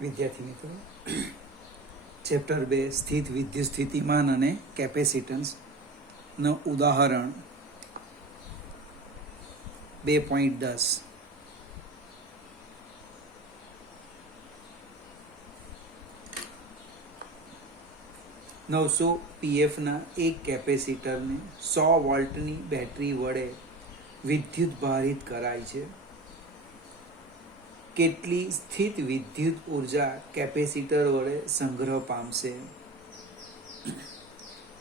વિદ્યાર્થી મિત્રો, ચેપ્ટર 2 સ્થિત વિદ્યુત સ્થિતિમાન અને કેપેસિટન્સનું ઉદાહરણ 2.10 900 પીએફના એક કેપેસિટરને 100 વોલ્ટની બેટરી વડે વિદ્યુત ભારિત કરાય છે. કેટલી સ્થિત વિદ્યુત ઉર્જા કેપેસિટર વડે સંગ્રહ પામશે?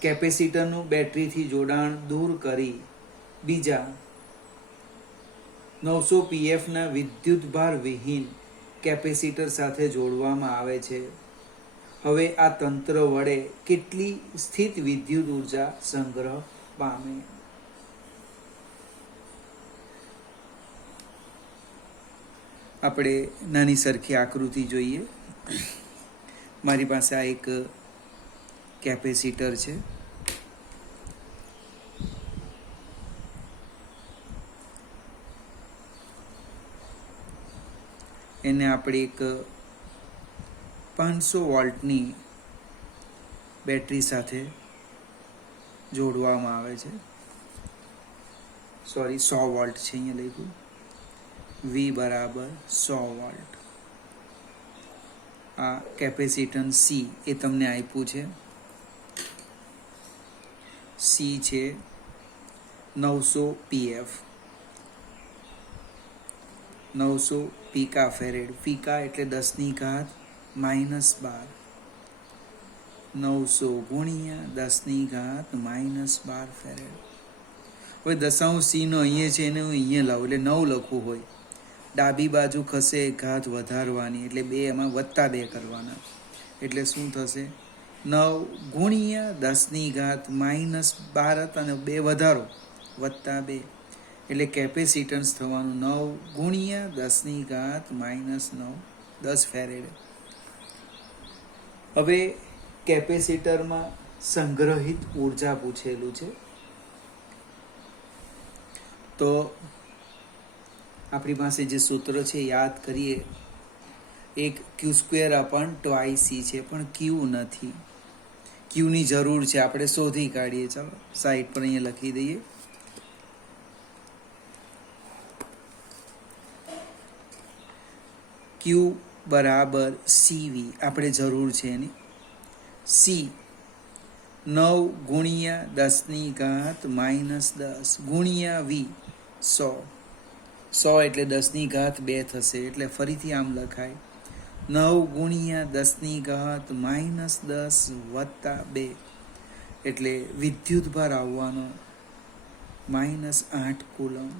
કેપેસિટરનું બેટરીથી જોડાણ દૂર કરી બીજા 900 પીએફના વિદ્યુતભાર વિહીન કેપેસિટર સાથે જોડવામાં આવે છે. હવે આ તંત્ર વડે કેટલી સ્થિત વિદ્યુત ઉર્જા સંગ્રહ પામે? આપણે નાની સરખી આકૃતિ જોઈએ. મારી પાસે આ એક કેપેસિટર છે. એને આપણે એક 500 વોલ્ટની બેટરી સાથે જોડવામાં આવે છે. 100 વોલ્ટ છે અહીંયા લખ્યું. V બરાબર 100 વોલ્ટ. આ કેપેસિટન્સ C એ તમને આપ્યું છે. C છે 900 PF, 900 પીકા ફેરેડ. પીકા એટલે 10⁻⁻12. 900 ગુણ્યા 10⁻⁻12 ફેરેડ. હવે દશાંશ C નો અહીંયા છે એને હું અહીંયા લાવું એટલે 9 લખવું હોય, ડાબી બાજુ ખસે ઘાત વધારવાની એટલે 2 એમાં +2 કરવાના એટલે શું થશે? 9 ગુણ્યા 10⁻⁻12 અને 2 વધારો +2 એટલે કેપેસિટન્સ થવાનું 9 ગુણ્યા 10⁻⁹ 10 ફેરેડ. હવે કેપેસિટરમાં સંગ્રહિત ઉર્જા પૂછેલું છે. તો આપણી પાસે જે સૂત્ર છે યાદ કરીએ. એક Q²/2C છે પણ Q નથી. Qની જરૂર છે, આપણે શોધી કાઢીએ. ચાલો સાઈડ પર અહીંયા લખી દઈએ. Q બરાબર CV આપણે જરૂર છે એની. C 9 ગુણ્યા 10⁻⁻10 ગુણ્યા V 100 એટલે 10⁻2 થશે એટલે ફરીથી આમ લખાય 9 ગુણ્યા 10⁻⁻10 +2 એટલે વિદ્યુતભાર આવવાનો -8 કુલમ.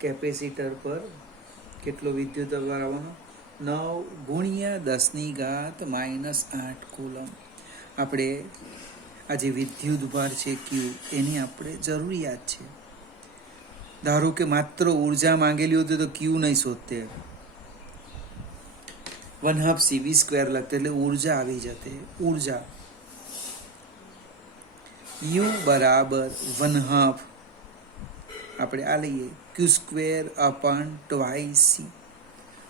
કેપેસિટર પર કેટલો વિદ્યુતભાર આવવાનો? 9 ગુણ્યા 10⁻⁻8 કુલમ. આપણે આ જે વિદ્યુતભાર છે Q એની આપણે જરૂરિયાત છે. ધારો કે માત્ર ઉર્જા માંગેલી હોતી તો Q નહીં શોધતે, 1/2 CV² લખતે એટલે ઉર્જા આવી જતે. ઉર્જા U બરાબર 1/2 આપણે આ લઈએ Q²/2C.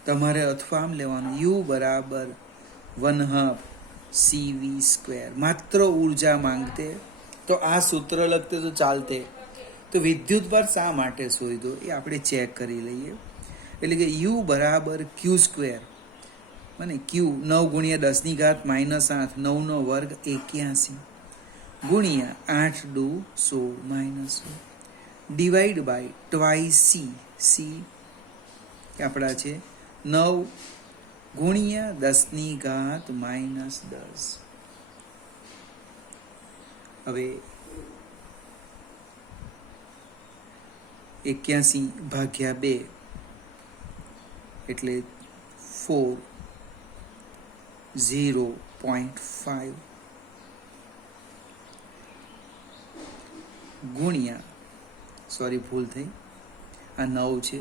તમારે અથવા આમ લેવાનું U બરાબર 1/2 CV². માત્ર ઉર્જા માંગતે તો આ સૂત્ર લખતે તો ચાલતે. તો વિદ્યુતભાર શા માટે શોધ્યો એ આપણે ચેક કરી લઈએ. એટલે કે U બરાબર Q², મને Q 9 ગુણ્યા 10⁻⁻8 9 નો વર્ગ 81 ગુણ્યા 8 દુ 16 ડિવાઈડ બાય 2C. C આપણા છે 9 ગુણ્યા 10⁻⁻10. હવે 81/2 એટલે 0.5 ગુણ્યા ભૂલ થઈ, આ 9 છે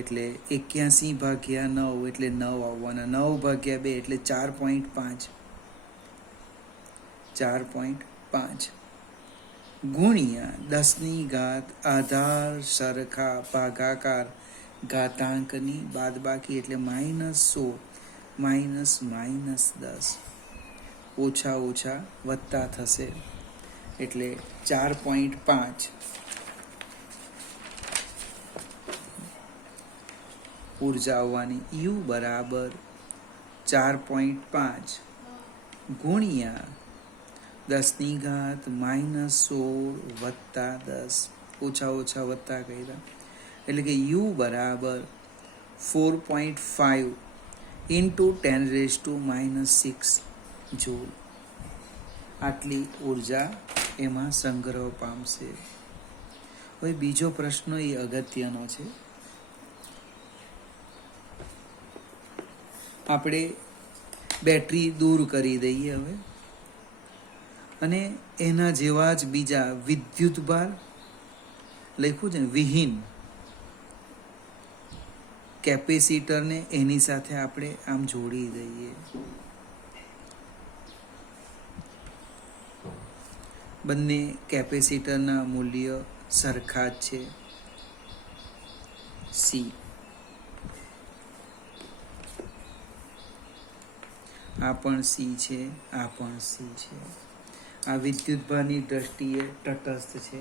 એટલે 81/9 એટલે 9 આવવાના. 9/2 એટલે 4.5 ગુણ્યા 10⁻⁻, આધાર સરખા ભાગાકાર ઘાતાંકની બાદબાકી એટલે -16 માઇનસ માઇનસ 10 ઓછા ઓછા વત્તા થશે એટલે 4.5 ઉર્જા આવવાની યુ બરાબર 4.5 ગુણ્યા 10⁻−16 વત્તા 10 ઓછા ઓછા વત્તા કર્યા એટલે કે યુ બરાબર 4.5 ઇન્ટુ 10⁻⁻6 જૂલ આટલી ઉર્જા એમાં સંગ્રહ પામશે. હવે બીજો પ્રશ્ન એ અગત્યનો છે. આપણે બેટરી દૂર કરી દઈએ હવે અને એના જેવા જ બીજા વિદ્યુતભાર લખ્યું છે ને વિહીન કેપેસિટરને એની સાથે આપણે આમ જોડી દઈએ. બંને કેપેસિટરના મૂલ્ય સરખા જ છે. સી આ પણ સી છે, આ પણ સી છે. આ વિદ્યુતભારની દ્રષ્ટિએ તટસ્થ છે.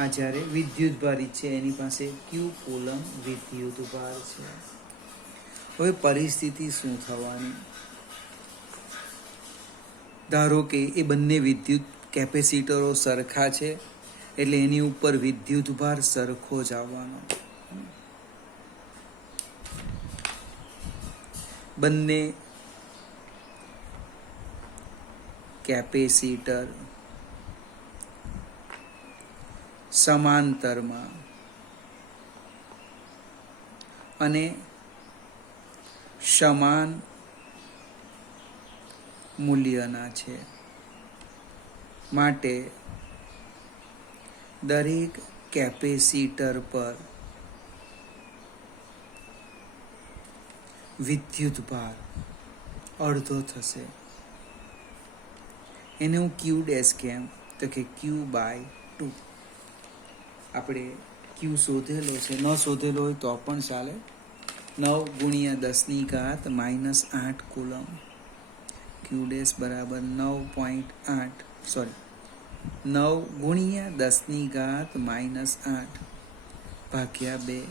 આ જ્યારે વિદ્યુતભારી છે એની પાસે ક્યુ કુલમ વિદ્યુતભાર છે. હવે પરિસ્થિતિ શું થવાની? ધારો કે એ બંને વિદ્યુત કેપેસિટરો સરખા છે એટલે એની ઉપર વિદ્યુતભાર સરખો જ આવવાનો. બંને કેપેસિટર સમાંતરમાં અને સમાન મૂલ્યના છે માટે દરેક કેપેસિટર પર વિદ્યુતભાર અડધો થશે. એને હું ક્યુ ડેશ કેમ તો કે ક્યુ બાય 2. આપણે ક્યુ શોધેલો છે, ન શોધેલો હોય તો પણ ચાલે. 9 × 10⁻8 કુલમ. ક્યુ ડેશ બરાબર 9.8 9 × 10⁻8 ભાગ્યા 2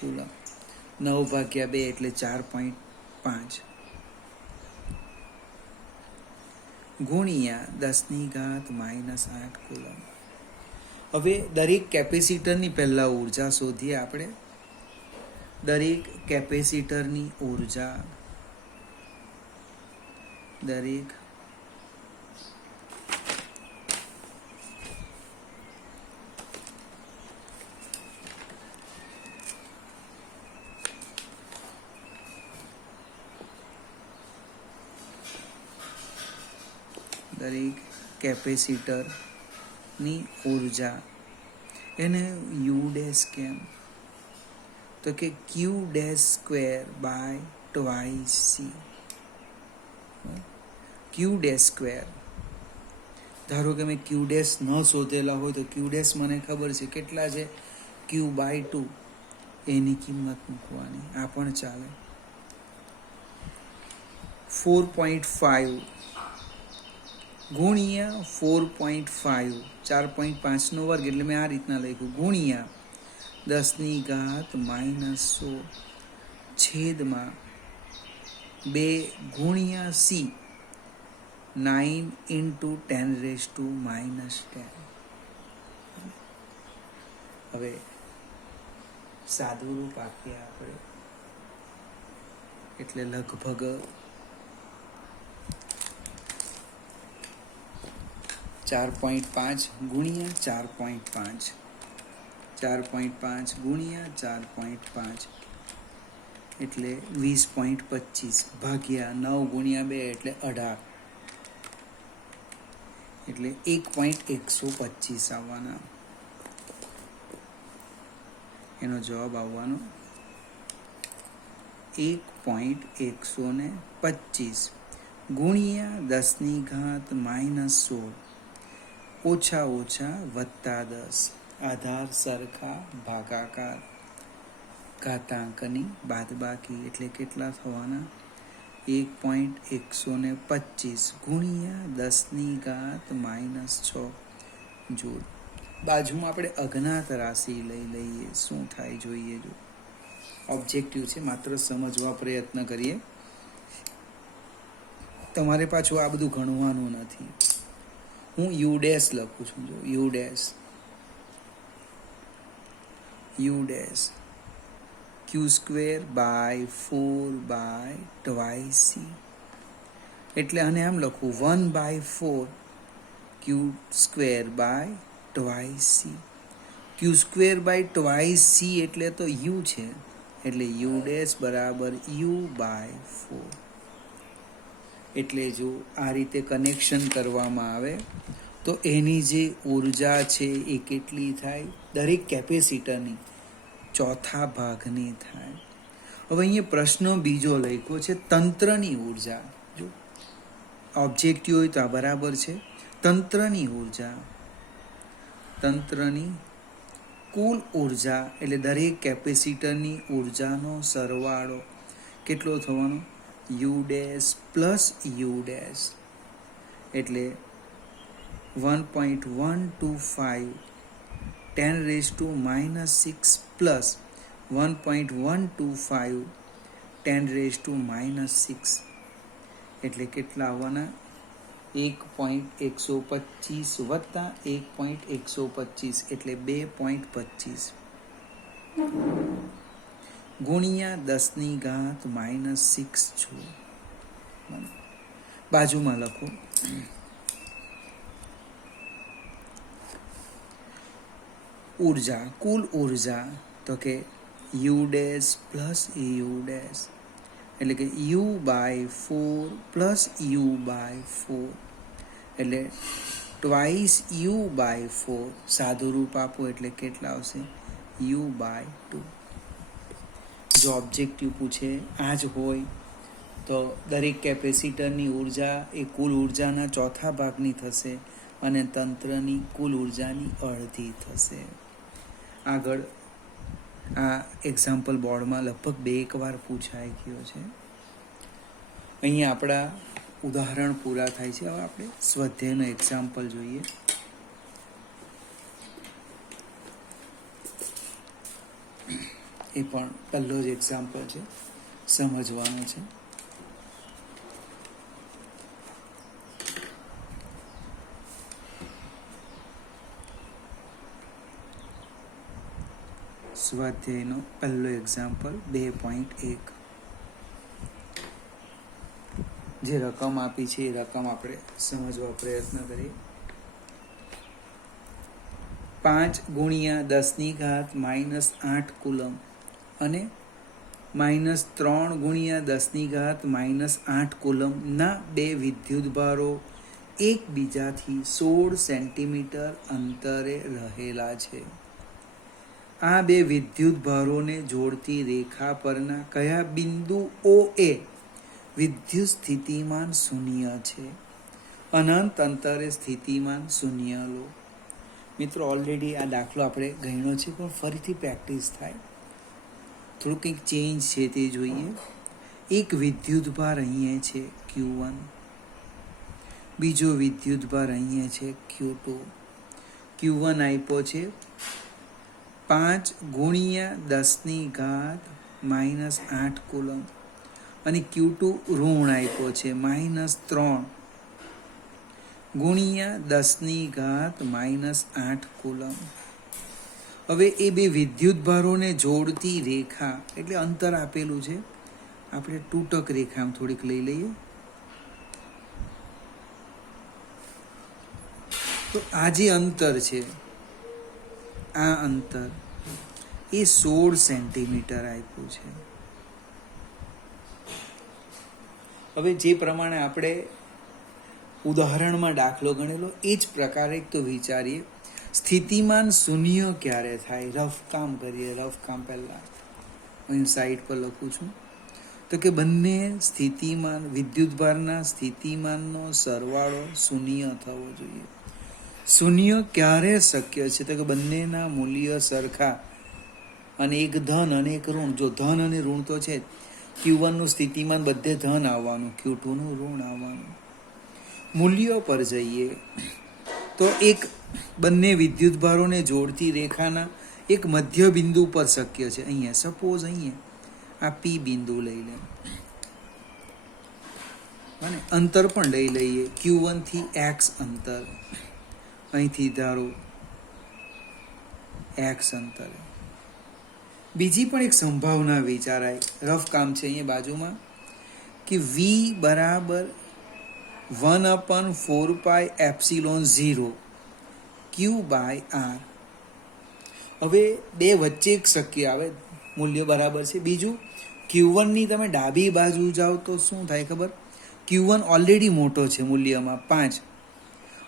કુલમ. 9/2 એટલે 4.5 ગુણ્યા 10⁻8 કુલમ. હવે દરેક કેપેસિટરની પહેલા ઉર્જા શોધીએ આપણે. દરેક કેપેસિટરની ઉર્જા દરેક કેપેસિટરની ઉર્જા એને યુ ડેશ કેમ તો કે Q dash square by twice C. Q dash square. ધારો કે મેં ક્યુ ડેશ ન શોધેલા હોય તો ક્યુ ડેશ મને ખબર છે કેટલા છે, ક્યુ બાય 2 એની કિંમત મૂકવાની. આ પણ ચાલે. 4.5 ગુણ્યા 4.5 4.5 નો વર્ગ એટલે મેં આ રીતના લખ્યું ગુણ્યા 10⁻16 છેદમાં 2 ગુણ્યા સી 9 × 10⁻10. હવે સાદું રૂપ આપીએ આપણે એટલે લગભગ 4.5 ગુણ્યા 4.5 4.5 ગુણ્યા 4.5 એટલે 20.25 ભાગ્યા 9 × 2 એટલે 18 એટલે 1.125 આવવાના. એનો જવાબ આવવાનો 1.125 ગુણ્યા 10⁻16 ઓછા ઓછા વત્તા 10 આધાર સરખા ભાગાકાર ઘાતાંકની બાદબાકી એટલે કેટલા થવાના? 1.125 ગુણ્યા 10⁻⁻6 જોડ. બાજુમાં આપણે અજ્ઞાત રાશિ લઈ લઈએ. શું થાય જોઈએ. જો ઓબ્જેક્ટિવ છે, માત્ર સમજવા પ્રયત્ન કરીએ. તમારે પાછું આ બધું ગણવાનું નથી. હું યુ ડેશ લખું છું. જો યુ ડેશ Q²/4/2c એટલે આને આમ લખું 1/4 Q²/2c. Q²/2c એટલે તો u છે, એટલે u ડેશ બરાબર u/4. એટલે જો આ રીતે કનેક્શન કરવામાં આવે તો એની જે ઉર્જા છે એ કેટલી થાય? દરેક કેપેસિટરની ચોથા ભાગની થાય. હવે અહીંયા પ્રશ્ન બીજો લખ્યો છે, તંત્રની ઉર્જા. જો ઓબ્જેક્ટિવ હોય તો આ બરાબર છે. તંત્રની ઉર્જા, તંત્રની કુલ ઉર્જા એટલે દરેક કેપેસિટરની ઉર્જાનો સરવાળો કેટલો થવાનો? You dash plus you dash એટલે 1.125 10⁻⁻6 પ્લસ 1.125 10⁻⁻6 એટલે કેટલા આવવાના? 1.125 વત્તા 1.125 એટલે 2.25 ગુણ્યા 10⁻⁻6 જોડ. બાજુમાં લખો ઉર્જા, કુલ ઉર્જા તો કે you dash plus you dash એટલે કે u/4 પ્લસ u/4 એટલે ટ્વાઇસ u/4. સાદું રૂપ આપો એટલે કેટલા આવશે? u/2. જો ઓબ્જેક્ટિવ પૂછે આ જ હોય તો દરેક કેપેસિટરની ઉર્જા એ કુલ ઉર્જાના ચોથા ભાગની થશે અને તંત્રની કુલ ઉર્જાની અડધી થશે. આગળ આ એક્ઝામ્પલ બોર્ડમાં લગભગ 2 વાર પૂછાઈ ગયો છે. અહીંયા આપણા ઉદાહરણ પૂરા થાય છે. હવે આપણે સ્વાધ્યાયનો એક્ઝામ્પલ જોઈએ. એ પણ પહેલો જ એક્ઝામ્પલ છે, સમજવાનો છે. સ્વાધ્યાયનો પહેલો એક્ઝામ્પલ 2.1. જે રકમ આપી છે એ રકમ આપણે સમજવા પ્રયત્ન કરીએ. 5 ગુણ્યા 10⁻⁻8 કુલમ અને -3 ગુણ્યા 10⁻⁻8 કુલમના બે વિદ્યુતભારો એકબીજાથી 16 સેન્ટીમીટર અંતરે રહેલા છે. આ બે વિદ્યુતભારોને જોડતી રેખા પરના કયા બિંદુઓએ વિદ્યુત સ્થિતિમાન 0 છે? અનંત અંતરે સ્થિતિમાન 0 લો. મિત્રો ઓલરેડી આ દાખલો આપણે ગણ્યો છે, પણ ફરીથી પ્રેક્ટિસ થાય, થોડું કંઈક ચેન્જ છે તે જોઈએ. એક વિદ્યુતભાર અહીંયા છે Q1, બીજો વિદ્યુતભાર અહીંયા છે Q2. Q1 આપ્યો છે 5 ગુણ્યા 10⁻⁻8 કુલમ અને Q2 ઋણ આપ્યો છે -3 ગુણ્યા 10⁻⁻8 કુલમ. હવે એ બે વિદ્યુતભારોને જોડતી રેખા એટલે અંતર આપેલું છે, આપણે તૂટક રેખા થોડીક લઈ લઈએ. તો આ જે અંતર છે, આ અંતર એ 16 સેન્ટીમીટર આપ્યું છે. હવે જે પ્રમાણે આપણે ઉદાહરણમાં દાખલો ગણેલો એ જ પ્રકારે તો વિચારીએ. સ્થિતિમાન 0 ક્યારે થાય? રફ કામ કરીએ. રફ કામ પહેલા અહીં સાઈડ પર લખું છું તો કે બંને સ્થિતિમાન વિદ્યુતભારના સ્થિતિમાનનો સરવાળો 0 થવો જોઈએ. 0 ક્યારે શક્ય છે? તો કે બંનેના મૂલ્ય સરખા અને એક ધન અને એક ઋણ. જો ધન અને ઋણ તો છે Q1 નું સ્થિતિમાન બધે ધન આવવાનું, Q2 નું ઋણ આવવાનું. મૂલ્યો પર જઈએ તો એક બંને વિદ્યુત ભારોને જોડતી રેખાના એક મધ્ય બિંદુ પર શક્ય છે. અહીંયા સપોઝ અહીંયા આ P બિંદુ લઈ લે અને અંતર પણ લઈ લઈએ Q1 થી X અંતર, અહીંથી ધારો X અંતર. બીજી પણ એક સંભાવના વિચારાય, રફ કામ છે અહીંયા બાજુમાં, કે V બરાબર 1/4πε0 Q/R. હવે બે વચ્ચે એક શક્ય આવે, મૂલ્ય બરાબર છે. બીજું Q1 ની તમે ડાબી બાજુ જાઓ તો શું થાય ખબર? Q1 ઓલરેડી મોટો છે મૂલ્યમાં 5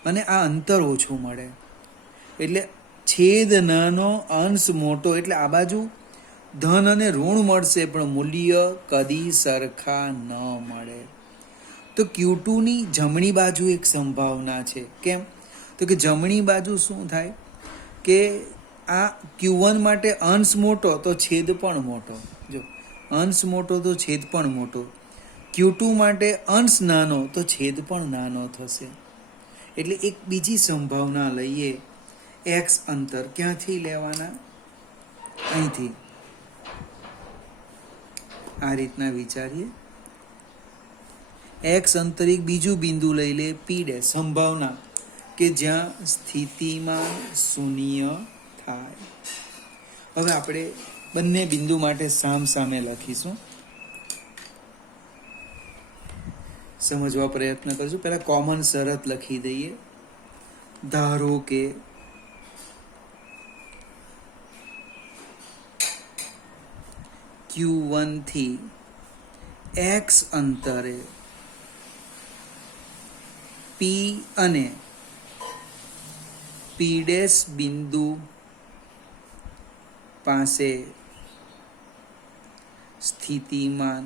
અને આ અંતર ઓછું મળે, એટલે છેદ નાનો અંશ મોટો, એટલે આ બાજુ ધન અને ઋણ મળશે પણ મૂલ્ય કદી સરખા ન મળે. તો Q2 ની જમણી બાજુ એક સંભાવના છે. કેમ? તો કે જમણી બાજુ શું થાય કે આ Q1 માટે અંશ મોટો તો છેદ પણ મોટો. જો અંશ મોટો તો છેદ પણ મોટો. Q2 માટે અંશ નાનો તો છેદ પણ નાનો થશે. એટલે એક બીજી સંભાવના લઈએ, X અંતર ક્યાંથી લેવાના? અહીંથી. આ રીતના વિચારીએ. X અંતર એક બીજું બિંદુ લઈ લે P', સંભાવના કે જ્યાં સ્થિતિમાન શૂન્ય થાય. હવે આપણે બંને બિંદુ માટે સામ સામે લખીશું, સમજવા પ્રયત્ન કરશું. પહેલા કોમન શરત લખી દઈએ. ધારો કે Q1 થી X અંતરે P અને P' બિંદુ પાસે સ્થિતિમાન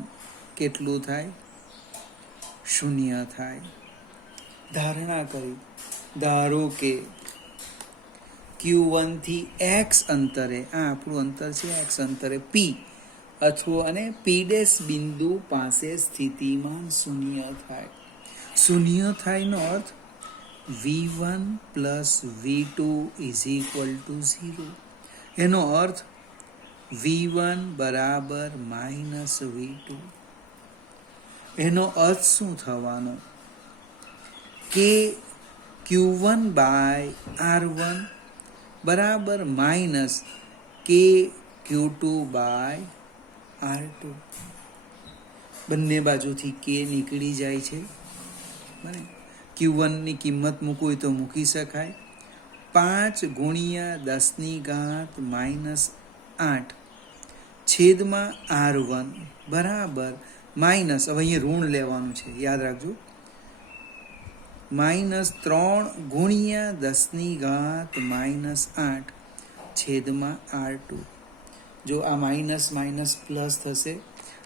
કેટલું થાય? શૂન્ય થાય. ધારણા કરી. ધારો કે Q1 થી X અંતરે, આ આપણું અંતર છે X અંતરે P અથવા અને P' બિંદુ પાસે સ્થિતિમાન શૂન્ય થાય. શૂન્ય થાય નો અર્થ V1 plus V2 is equal to 0. એનો અર્થ V1 બરાબર માઇનસ V2. એનો અર્થ શું થવાનો? કે Q1 બાય R1 બરાબર માઇનસ કે Q2 બાય R2. બંને બાજુથી K નીકળી જાય છે. Q1 ની કિંમત મૂકવું હોય તો મૂકી શકાય. 5 ગુણ્યા 10⁻⁻8 છેદમાં R1 બરાબર માઇનસ, હવે અહીંયા ઋણ લેવાનું છે યાદ રાખજો, -3 ગુણ્યા 10⁻⁻8 છેદમાં R2. જો આ માઇનસ માઇનસ પ્લસ થશે,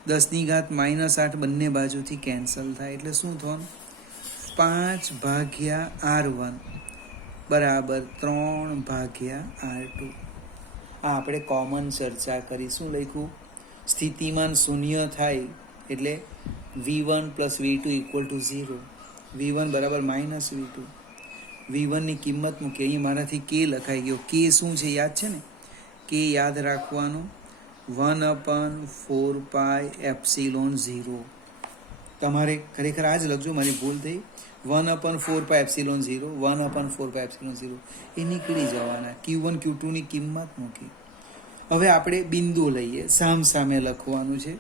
10⁻⁻8 બંને બાજુથી કેન્સલ થાય, એટલે શું થવાનું? 5/R1 બરાબર 3/R2. આ આપણે કોમન ચર્ચા કરી. શું લખ્યું? સ્થિતિમાન શૂન્ય થાય એટલે V1 plus V2 equal to 0. V1 બરાબર માઇનસ V2. V1 ની કિંમત મૂકી. અહીં મારાથી K લખાઈ ગયો. K શું છે યાદ છે ને? K યાદ રાખવાનું 1/4πε0. તમારે ખરેખર આ જ લખજો, મારી ભૂલ થઈ. 1/4πε0, 1/4πε0 એ નીકળી જવાના. Q1 Q2 ની કિંમત મૂકી. હવે આપણે બિંદુ લઈએ, સામ સામે લખવાનું છે.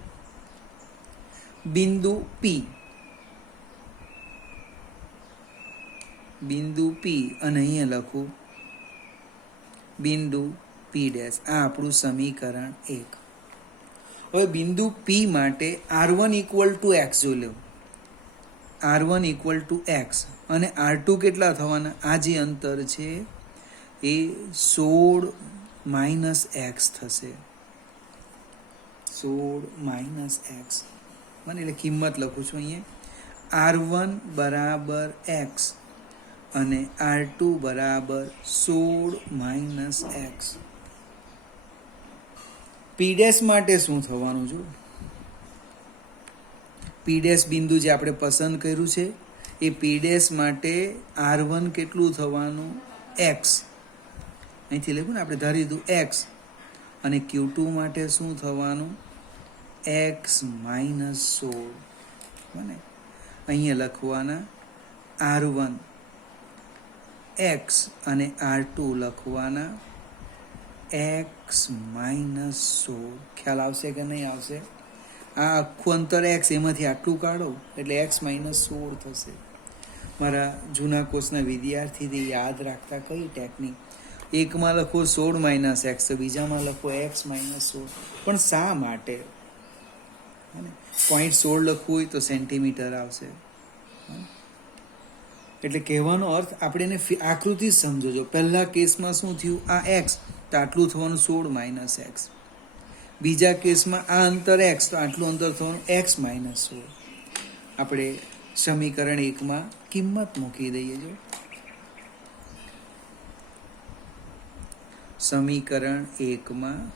બિંદુ P, બિંદુ P અને અહીંયા લખું બિંદુ P'. આ આપણું સમીકરણ 1. હવે બિંદુ P માટે R1 ઇક્વલ ટુ X જોઈ લો. R1 ઇક્વલ ટુ X અને R2 કેટલા થવાના? આ જે અંતર છે એ 16 - X થશે. 16 - X. મને એટલે કિંમત લખું છું અહીંયા. R1 બરાબર X અને R2 બરાબર 16 - X. પી ડેશ માટે શું થવાનું? જો પી ડેશ બિંદુ જે આપણે પસંદ કર્યું છે એ પી ડેશ માટે R1 કેટલું થવાનું? એક્સ. અહીંથી લખ્યું ને આપણે, ધારી દીધું એક્સ. અને Q2 માટે શું થવાનું? X minus 16. બને અહીંયા લખવાના R1 એક્સ અને R2 લખવાના એક્સ માઇનસ 16. ખ્યાલ આવશે કે નહીં આવશે? આ આખું અંતર એક્સ, એમાંથી આટલું કાઢો એટલે એક્સ માઇનસ 16 થશે. મારા જૂના કોર્સના વિદ્યાર્થીથી યાદ રાખતા કઈ ટેકનિક? એકમાં લખો 16 માઇનસ એક્સ, તો બીજામાં લખો એક્સ માઇનસ 16. પણ શા માટે? .16 લખવું હોય તો સેન્ટીમીટર આવશે. એટલે કહેવાનો અર્થ આપણે એને આકૃતિ સમજો. પહેલા કેસમાં શું થયું? આ એક્સ, તો આટલું થવાનું 16 માઇનસ એક્સ. બીજા કેસમાં આ અંતર એક્સ, તો આટલું અંતર થવાનું એક્સ માઇનસ 16. આપણે સમીકરણ 1માં કિંમત મૂકી દઈએ. જો સમીકરણ 1માં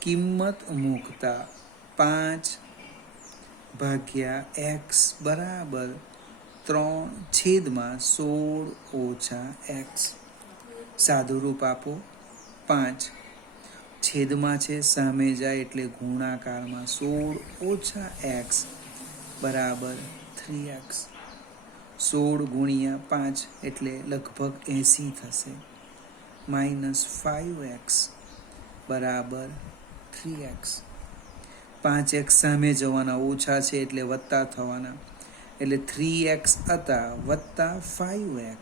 કિંમત મૂકતા 5/x બરાબર 3/16 - x. સાદું રૂપ આપો. 5 છેદમાં છે, સામે જાય એટલે ગુણાકારમાં 16 - x બરાબર 3x. 16 ગુણ્યા 5 એટલે લગભગ 80 થશે. -5x બરાબર 3x. 5x સામે જવાના, ઓછા છે એટલે વત્તા થવાના, એટલે 3x હતા વત્તા 5x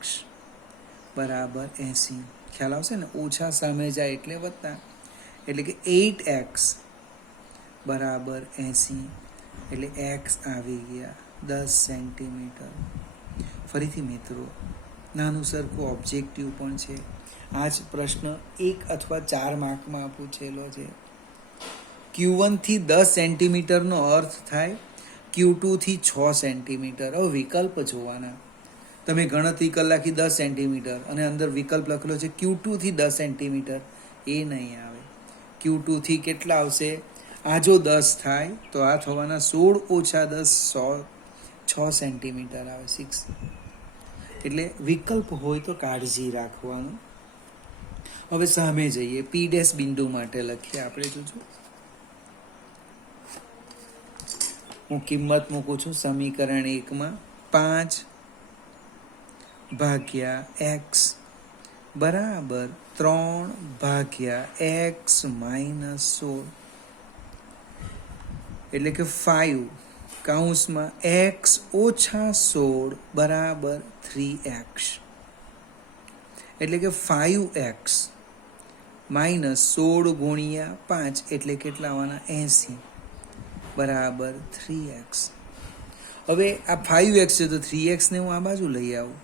બરાબર 80. ખ્યાલ આવશે ને? ઓછા સામે જાય એટલે વત્તા, એટલે કે 8x બરાબર 80. એટલે x આવી ગયા 10 સેન્ટીમીટર. ફરીથી મિત્રો, નાનું સરખું ઓબ્જેક્ટિવ પણ છે. આ જ પ્રશ્ન 1 અથવા 4 માર્કમાં પૂછેલો છે. Q1 થી 10 સેન્ટીમીટરનો અર્થ થાય Q2 થી 6 સેન્ટીમીટર. હવે વિકલ્પ જોવાના. તમે ગણતરી કલાકી 10 સેન્ટીમીટર અને અંદર વિકલ્પ લખેલો છે Q2 થી 10 સેન્ટીમીટર, એ નહીં આવે. Q2 થી કેટલા આવશે? આ જો 10 થાય તો આ થવાના 16 - 10 6 સેન્ટીમીટર આવે, 6. એટલે વિકલ્પ હોય તો કાળજી રાખવાનું. હવે સામે જઈએ. પી ડેશ બિંદુ માટે લખીએ આપણે. જોજો, હું કિંમત મૂકું છું સમીકરણ 1માં. 5/x બરાબર 3/x માઇનસ 16. એટલે કે 5 કૌંસમાં x ઓછા 16 બરાબર 3x. એટલે કે 5x માઇનસ 16 ગુણ્યા 5 એટલે કેટલા આવવાના? 80 બરાબર 3x. હવે આ 5x છે તો 3x ને હું આ બાજુ લઈ આવું.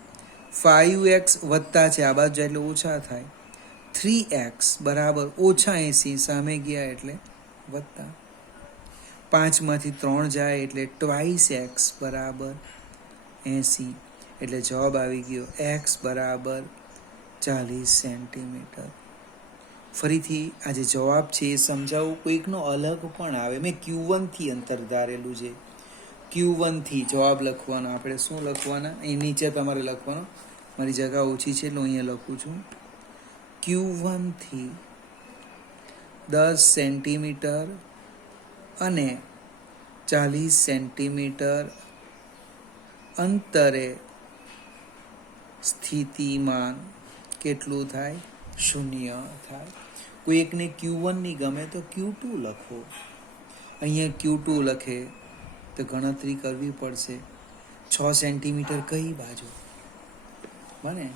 5x વત્તા છે, આ બાજુ જાય એટલે ઓછા થાય. 3x બરાબર ઓછા 80, સામે ગયા એટલે વત્તા. 5 માંથી 3 જાય એટલે 2x બરાબર 80. એટલે જવાબ આવી ગયો x બરાબર 40 સેન્ટીમીટર. ફરીથી આ જે જવાબ છે એ સમજાવું. કોઈકનો અલગ પણ આવે. મેં Q1 થી અંતર ધારેલું છે. Q1 થી જવાબ લખવાનો. આપણે શું લખવાના? અહીં નીચે તમારે લખવાનું. મારી જગ્યા ઓછી છે એટલે અહીંયા લખું છું. Q1 થી 10 સેન્ટીમીટર અને 40 સેન્ટીમીટર અંતરે સ્થિતિમાન કેટલું થાય? 0 થાય. કોઈ એકને Q1 ની ગમે તો Q2 લખો. અહીંયા Q2 લખે તો ગણતરી કરવી પડશે. 6 સેન્ટીમીટર કઈ બાજુ બને?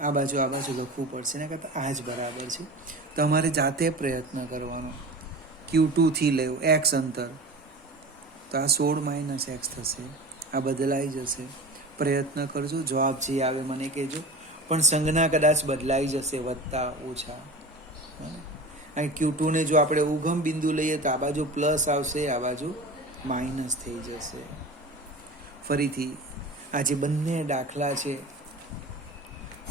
આ બાજુ લખવું પડશે. ને કરતાં આ જ બરાબર છે. તમારે જાતે પ્રયત્ન કરવાનો. Q2 થી લેવું x અંતર, તો આ 16 - x થશે. આ બદલાઈ જશે. પ્રયત્ન કરજો. જવાબ જે આવે મને કહેજો. પણ સંજ્ઞા કદાચ બદલાઈ જશે, વત્તા ઓછા. અને Q2 ને જો આપણે ઉગમ બિંદુ લઈએ તો આ બાજુ પ્લસ આવશે, આ બાજુ માઇનસ થઈ જશે. ફરીથી આ જે બંને દાખલા છે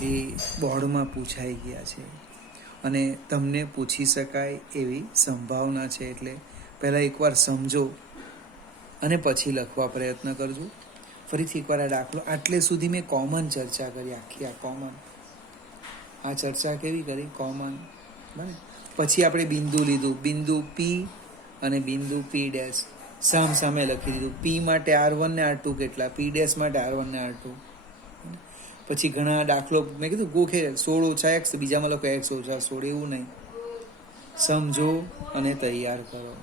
એ બોર્ડમાં પૂછાઈ ગયા છે. અને તમને પૂછી શકાય એવી સંભાવના છે. એટલે પહેલાં એકવાર સમજો અને પછી લખવા પ્રયત્ન કરજો. ફરીથી એકવાર આ દાખલો, આટલે સુધી મેં કોમન ચર્ચા કરી, આખી આ કોમન આ ચર્ચા કેવી કરી, કોમન. બરાબર. પછી આપણે બિંદુ લીધું, બિંદુ પી અને બિંદુ પી ડેશ સામ સામે લખી દીધું. પી માટે R1 ને R2 કેટલા, પી ડેશ માટે R1 ને R2. પછી ઘણા દાખલો મેં કીધું ગોખે 16 - x, બીજામાં લખો x - 16, એવું નહીં. સમજો અને તૈયાર કરો.